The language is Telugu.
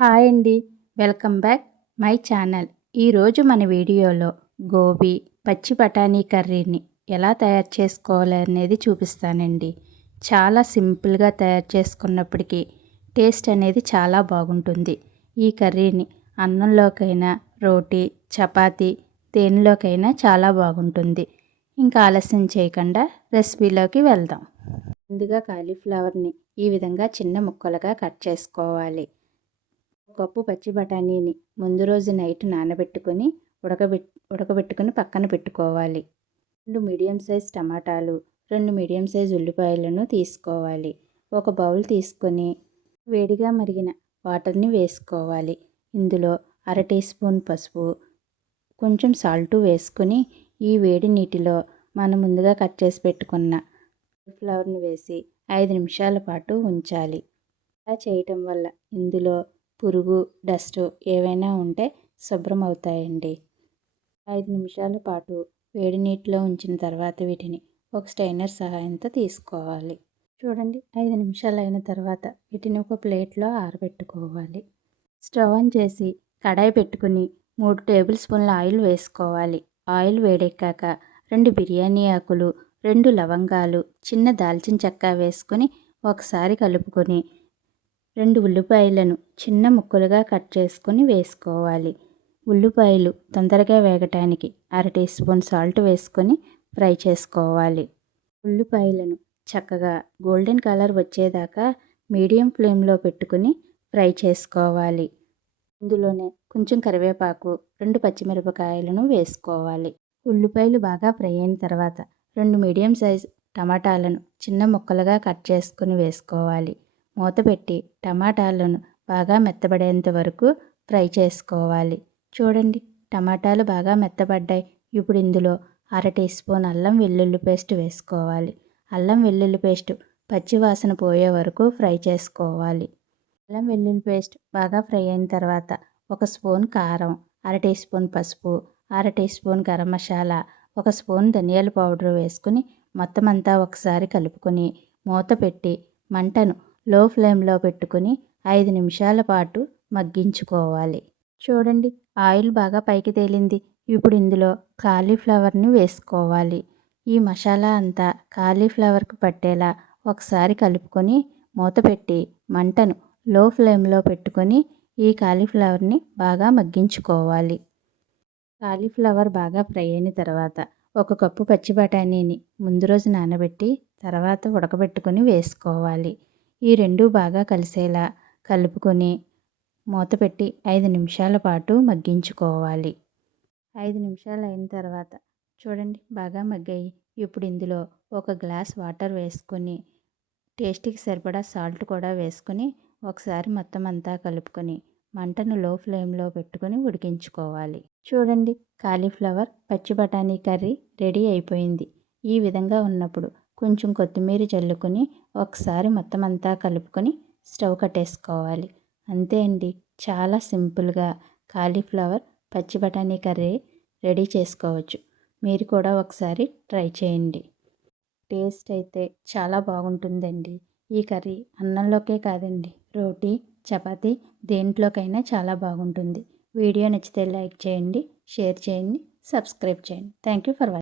హాయ్ అండి. Welcome back my channel. ఈరోజు మన వీడియోలో గోబీ పచ్చి బఠానీ కర్రీని ఎలా తయారు చేసుకోవాలనేది చూపిస్తానండి. చాలా సింపుల్గా తయారు చేసుకున్నప్పటికీ టేస్ట్ అనేది చాలా బాగుంటుంది. ఈ కర్రీని అన్నంలోకైనా రోటీ చపాతీ దేనిలోకైనా చాలా బాగుంటుంది. ఇంకా ఆలస్యం చేయకుండా రెసిపీలోకి వెళ్దాం. ముందుగా కాలీఫ్లవర్ని ఈ విధంగా చిన్న ముక్కలుగా కట్ చేసుకోవాలి. కప్పు పచ్చి బఠానీని ముందు రోజు నైట్ నానబెట్టుకొని ఉడకబెట్ ఉడకబెట్టుకుని పక్కన పెట్టుకోవాలి. రెండు మీడియం సైజ్ టమాటాలు రెండు మీడియం సైజ్ ఉల్లిపాయలను తీసుకోవాలి. ఒక బౌల్ తీసుకొని వేడిగా మరిగిన వాటర్ని వేసుకోవాలి. ఇందులో అర టీ స్పూన్ పసుపు కొంచెం సాల్ట్ వేసుకొని ఈ వేడి నీటిలో మనం ముందుగా కట్ చేసి పెట్టుకున్న ఫ్లవర్ని వేసి ఐదు నిమిషాల పాటు ఉంచాలి. అలా చేయటం వల్ల ఇందులో పురుగు డస్ట్ ఏవైనా ఉంటే శుభ్రం అవుతాయండి ఐదు నిమిషాల పాటు వేడి నీటిలో ఉంచిన తర్వాత వీటిని ఒక స్టైనర్ సహాయంతో తీసుకోవాలి. చూడండి ఐదు నిమిషాలు అయిన తర్వాత వీటిని ఒక ప్లేట్లో ఆరబెట్టుకోవాలి. స్టవ్ ఆన్ చేసి కడాయి పెట్టుకుని మూడు టేబుల్ స్పూన్ల ఆయిల్ వేసుకోవాలి. ఆయిల్ వేడెక్కాక రెండు బిర్యానీ ఆకులు రెండు లవంగాలు చిన్న దాల్చిన చెక్క వేసుకొని ఒకసారి కలుపుకొని రెండు ఉల్లిపాయలను చిన్న ముక్కలుగా కట్ చేసుకొని వేసుకోవాలి. ఉల్లిపాయలు తొందరగా వేగటానికి అర టీ స్పూన్ సాల్ట్ వేసుకొని ఫ్రై చేసుకోవాలి. ఉల్లిపాయలను చక్కగా గోల్డెన్ కలర్ వచ్చేదాకా మీడియం ఫ్లేమ్లో పెట్టుకుని ఫ్రై చేసుకోవాలి. ఇందులోనే కొంచెం కరివేపాకు రెండు పచ్చిమిరపకాయలను వేసుకోవాలి. ఉల్లిపాయలు బాగా ఫ్రై అయిన తర్వాత రెండు మీడియం సైజ్ టమాటాలను చిన్న ముక్కలుగా కట్ చేసుకుని వేసుకోవాలి. మూత పెట్టి టమాటాలను బాగా మెత్తబడేంత వరకు ఫ్రై చేసుకోవాలి. చూడండి టమాటాలు బాగా మెత్తబడ్డాయి. ఇప్పుడు ఇందులో అర టీ స్పూన్ అల్లం వెల్లుల్లి పేస్ట్ వేసుకోవాలి. అల్లం వెల్లుల్లి పేస్ట్ పచ్చివాసన పోయే వరకు ఫ్రై చేసుకోవాలి. అల్లం వెల్లుల్లి పేస్ట్ బాగా ఫ్రై అయిన తర్వాత ఒక స్పూన్ కారం అర టీ స్పూన్ పసుపు అర టీ స్పూన్ గరం మసాలా ఒక స్పూన్ ధనియాల పౌడర్ వేసుకుని మొత్తం అంతా ఒకసారి కలుపుకొని మూత పెట్టి మంటను లో ఫ్లేమ్లో పెట్టుకుని ఐదు నిమిషాల పాటు మగ్గించుకోవాలి. చూడండి ఆయిల్ బాగా పైకి తేలింది. ఇప్పుడు ఇందులో కాలీఫ్లవర్ని వేసుకోవాలి. ఈ మసాలా అంతా కాలీఫ్లవర్కు పట్టేలా ఒకసారి కలుపుకొని మూత పెట్టి మంటను లో ఫ్లేమ్లో పెట్టుకొని ఈ కాలీఫ్లవర్ని బాగా మగ్గించుకోవాలి. కాలీఫ్లవర్ బాగా ఫ్రై అయిన తర్వాత ఒక కప్పు పచ్చి బఠానీని ముందు రోజు నానబెట్టి తర్వాత ఉడకబెట్టుకొని వేసుకోవాలి. ఈ రెండు బాగా కలిసేలా కలుపుకొని మూతపెట్టి ఐదు నిమిషాల పాటు మగ్గించుకోవాలి. ఐదు నిమిషాలు అయిన తర్వాత చూడండి బాగా మగ్గాయి. ఇప్పుడు ఇందులో ఒక గ్లాస్ వాటర్ వేసుకొని టేస్ట్కి సరిపడా సాల్ట్ కూడా వేసుకొని ఒకసారి మొత్తం అంతా కలుపుకొని మంటను లో ఫ్లేమ్లో పెట్టుకొని ఉడికించుకోవాలి. చూడండి కాలీఫ్లవర్ పచ్చి బఠానీ కర్రీ రెడీ అయిపోయింది. ఈ విధంగా ఉన్నప్పుడు కొంచెం కొత్తిమీర చల్లుకొని ఒకసారి మొత్తం అంతా కలుపుకొని స్టవ్ కట్టేసుకోవాలి. అంతే అండి. చాలా సింపుల్గా కాలీఫ్లవర్ పచ్చి బఠానీ కర్రీ రెడీ చేసుకోవచ్చు. మీరు కూడా ఒకసారి ట్రై చేయండి. టేస్ట్ అయితే చాలా బాగుంటుందండి. ఈ కర్రీ అన్నంలోకే కాదండి రోటీ చపాతీ దేంట్లోకైనా చాలా బాగుంటుంది. వీడియో నచ్చితే లైక్ చేయండి షేర్ చేయండి సబ్స్క్రైబ్ చేయండి. Thank you for watching